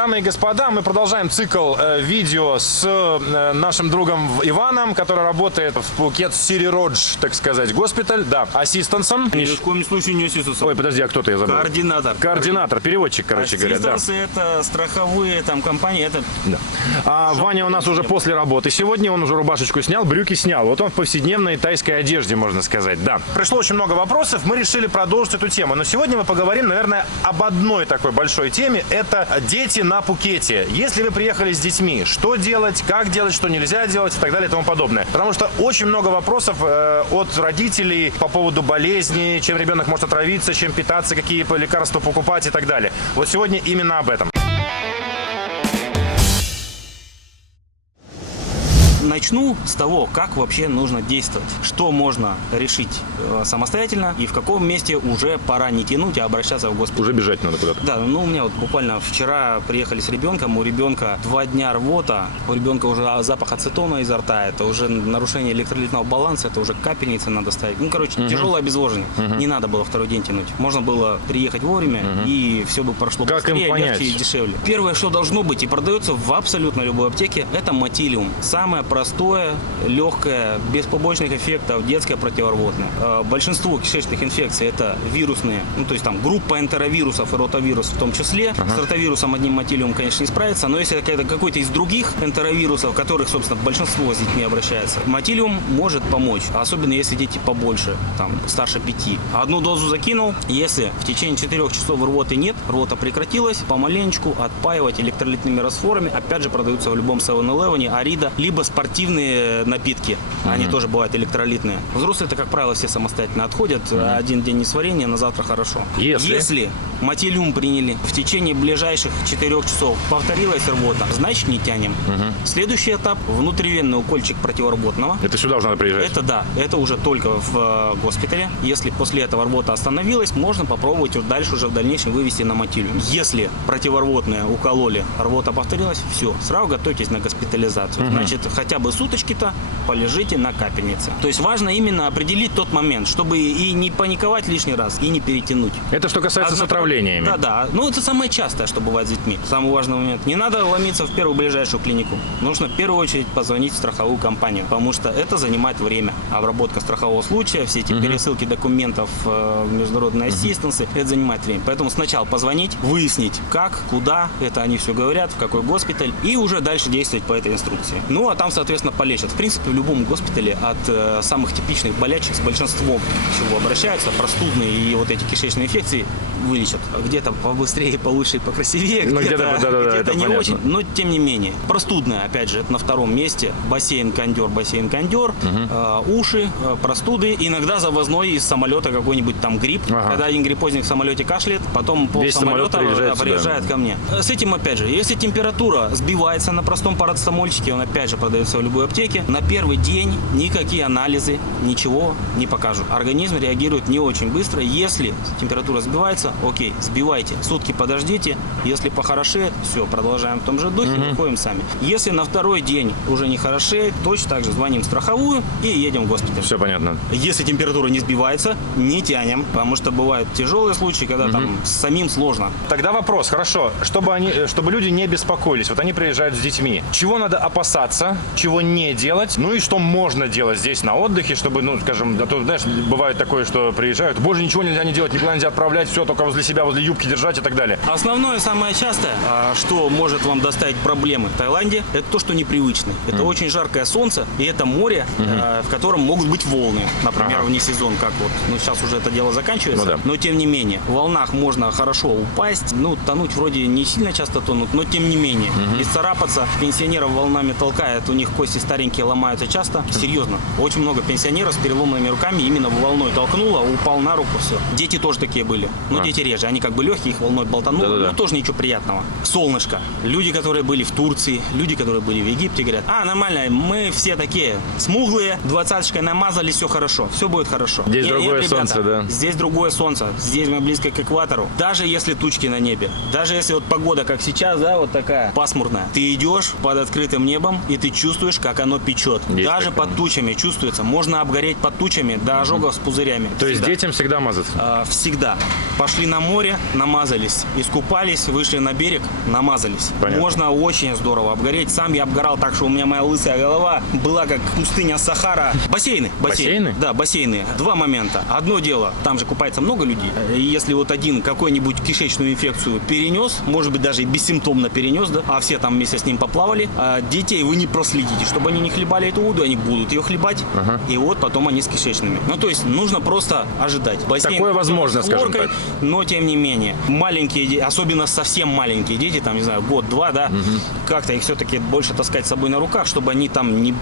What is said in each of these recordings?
Дамы и господа, мы продолжаем цикл видео с нашим другом Иваном, который работает в Пхукет City Road, так сказать, госпиталь, да, ассистансом. Ни в коем случае не ассистансом. Ой, подожди, а кто ты, я забыл? Координатор. Координатор, переводчик, короче говоря, да. Ассистансы это страховые там компании, это... Да. А Ваня у нас уже после работы сегодня, он уже рубашечку снял, брюки снял. Вот он в повседневной тайской одежде, можно сказать, да. Пришло очень много вопросов, мы решили продолжить эту тему. Но сегодня мы поговорим, наверное, об одной такой большой теме. Это дети на Пхукете. Если вы приехали с детьми, что делать, как делать, что нельзя делать и так далее и тому подобное. Потому что очень много вопросов от родителей по поводу болезней, чем ребенок может отравиться, чем питаться, какие лекарства покупать и так далее. Вот сегодня именно об этом. Начну с того, как вообще нужно действовать, что можно решить самостоятельно и в каком месте уже пора не тянуть, а обращаться в госпиталь. Уже бежать надо куда-то. Да, ну у меня вот буквально вчера приехали с ребенком, у ребенка 2 дня рвота, у ребенка уже запах ацетона изо рта, это уже нарушение электролитного баланса, это уже капельницы надо ставить. Ну, короче, тяжелое обезвоживание. Не надо было второй день тянуть. Можно было приехать вовремя, и все бы прошло как быстрее, им понять? легче и дешевле. Первое, что должно быть и продается в абсолютно любой аптеке, это мотилиум. Самое простое, легкое, без побочных эффектов, детское противорвотное. Большинство кишечных инфекций это вирусные, ну то есть там группа энтеровирусов и ротавирус в том числе. С ротавирусом одним мотилиум, конечно, не справится, но если это какой-то из других энтеровирусов, которых, собственно, большинство с детьми обращается, мотилиум может помочь, особенно если дети побольше, там, старше 5. Одну дозу закинул, если в течение 4 часов рвоты нет, рвота прекратилась, помаленечку отпаивать электролитными растворами, опять же продаются в любом 7-Eleven, Арида, либо спортивные напитки, они тоже бывают электролитные. Взрослые это, как правило, все самостоятельно отходят, один день несварения, на завтра хорошо. Если мотилиум приняли в течение ближайших 4 часов, повторилась рвота, значит не тянем. Следующий этап – внутривенный укольчик противорвотного. Это сюда уже надо приезжать? Это да, это уже только в госпитале. Если после этого рвота остановилась, можно попробовать дальше уже в дальнейшем вывести на мотилиум. Если противорвотное укололи, рвота повторилась, все, сразу готовьтесь на госпитализацию. Значит, хотя бы суточки-то полежите на капельнице. То есть важно именно определить тот момент, чтобы и не паниковать лишний раз, и не перетянуть. Это что касается с отравлениями? Да. Ну, это самое частое, что бывает с детьми. Самый важный момент. Не надо ломиться в первую ближайшую клинику. Нужно в первую очередь позвонить в страховую компанию, потому что это занимает время. Обработка страхового случая, все эти пересылки документов в международные ассистансы, это занимает время. Поэтому сначала позвонить, выяснить, как, куда, это они все говорят, в какой госпиталь, и уже дальше действовать по этой инструкции. Ну, а там, соответственно, полечат. В принципе, в любом госпитале от самых типичных болячек с большинством чего обращаются, простудные и вот эти кишечные инфекции вылечат. Где-то побыстрее, получше и покрасивее, где-то не очень, но тем не менее. Простудная, опять же, это на втором месте. Бассейн-кондер, уши, простуды, иногда завозной из самолета какой-нибудь там грипп. Когда один гриппозник в самолете кашляет, потом полсамолета приезжает ко мне. С этим, опять же, если температура сбивается на простом парацетамольчике, он опять же продается в любой аптеке, на первый день никакие анализы ничего не покажут. Организм реагирует не очень быстро. Если температура сбивается, окей, сбивайте. Сутки подождите. Если похорошеет, все, продолжаем в том же духе, выходим сами. Если на второй день уже не хорошеет, точно так же звоним в страховую и едем в госпиталь. Все понятно. Если температура не сбивается, не тянем, потому что бывают тяжелые случаи, когда там с самим сложно. Тогда вопрос, хорошо, чтобы люди не беспокоились, вот они приезжают с детьми, чего надо опасаться, чего не делать, ну и что можно делать здесь на отдыхе, чтобы, ну, скажем, а то, знаешь, бывает такое, что приезжают, боже, ничего нельзя не делать, никуда нельзя отправлять, все, только возле себя, возле юбки держать и так далее. Основное, самое частое, что может вам доставить проблемы в Таиланде, это то, что непривычно. Это очень жаркое солнце, и это море, в котором могут быть волны, например, вне сезон, как вот, ну, сейчас уже это дело заканчивается, но тем не менее, в волнах можно хорошо упасть, ну, тонуть вроде не сильно часто тонут, но тем не менее, исцарапаться, пенсионеров волнами толкает, у них кости старенькие ломаются часто, серьезно, очень много пенсионеров с переломанными руками именно волной толкнуло, упал на руку, все. Дети тоже такие были, но дети реже, они как бы легкие, их волной болтануло, но тоже ничего приятного. Солнышко. Люди, которые были в Турции, люди, которые были в Египте, говорят, нормально, мы все такие смуглые, 20-очкой намазали, все хорошо, все будет хорошо. Здесь другое солнце, да? Здесь другое солнце, здесь мы близко к экватору. Даже если тучки на небе, даже если вот погода, как сейчас, да, вот такая пасмурная, ты идешь под открытым небом, и ты чувствуешь чувствуешь, как оно печет. Есть Даже такое. под тучами чувствуется. Можно обгореть под тучами до ожогов с пузырями. То есть Всегда. детям всегда мазаться? Всегда. Пошли на море, намазались. Искупались, вышли на берег, намазались. Понятно. Можно очень здорово обгореть. Сам я обгорал так, что у меня моя лысая голова была как пустыня Сахара. Бассейны. Бассейны? Да, бассейны. Два момента. Одно дело, там же купается много людей. И если вот один какую-нибудь кишечную инфекцию перенес, может быть, даже и бессимптомно перенес, да, а все там вместе с ним поплавали, детей вы не проследите, чтобы они не хлебали эту воду, они будут ее хлебать, и вот потом они с кишечными. Ну, то есть нужно просто ожидать. Бассейн Такое возможно, с скажем хлоркой, так. но тем не менее, маленькие, особенно совсем маленькие дети, там, не знаю, год-два, да, как-то их все-таки больше таскать с собой на руках, чтобы они там не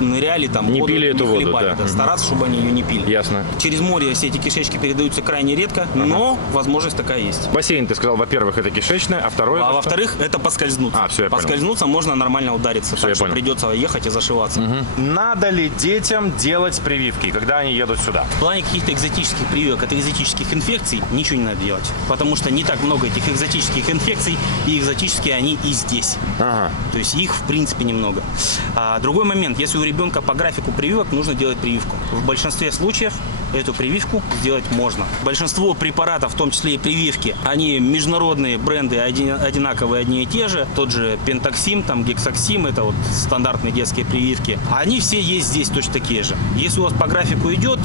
ныряли, там, Не пили эту воду, хлебали, да. стараться, чтобы они ее не пили. Ясно. Через море все эти кишечки передаются крайне редко, но возможность такая есть. Бассейн, ты сказал, во-первых, это кишечное, а второе... А это что? во-вторых, это поскользнуться. Все, я понял. Поскользнуться можно нормально удариться, я так что понял. придется ехать и зашиваться. Надо ли детям делать прививки, когда они едут сюда? В плане каких-то экзотических прививок от экзотических инфекций ничего не надо делать, потому что не так много этих экзотических инфекций, и экзотические они и здесь. Ага. То есть их, в принципе, немного. Другой момент. Если у ребенка по графику прививок, нужно делать прививку. В большинстве случаев эту прививку сделать можно. Большинство препаратов, в том числе и прививки, они международные бренды, одинаковые, одни и те же. Тот же Пентаксим, там Гексаксим, это вот стандартные детские прививки. Они все есть здесь точно такие же. Если у вас по графику идет,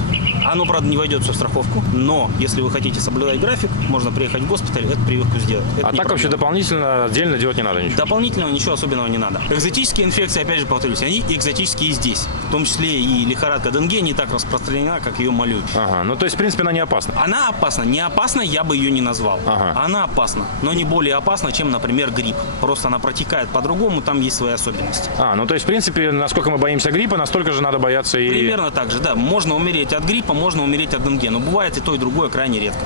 оно, правда, не войдет в страховку, но если вы хотите соблюдать график, можно приехать в госпиталь, эту прививку сделать. Это А не так вообще проблема. дополнительно, отдельно делать не надо ничего? Дополнительного ничего особенного не надо. Экзотические инфекции, опять же повторюсь, они экзотические и здесь. В том числе и лихорадка Денге не так распространена, как ее малюют. Ага, ну то есть, в принципе, она не опасна. Она опасна. Не опасна, я бы ее не назвал. Ага. Она опасна, но не более опасна, чем, например, грипп. Просто она протекает по-другому, там есть свои особенности. Ну то есть, в принципе, насколько мы боимся гриппа, настолько же надо бояться и... Примерно так же, да. Можно умереть от гриппа, можно умереть от Денге, но бывает и то, и другое крайне редко.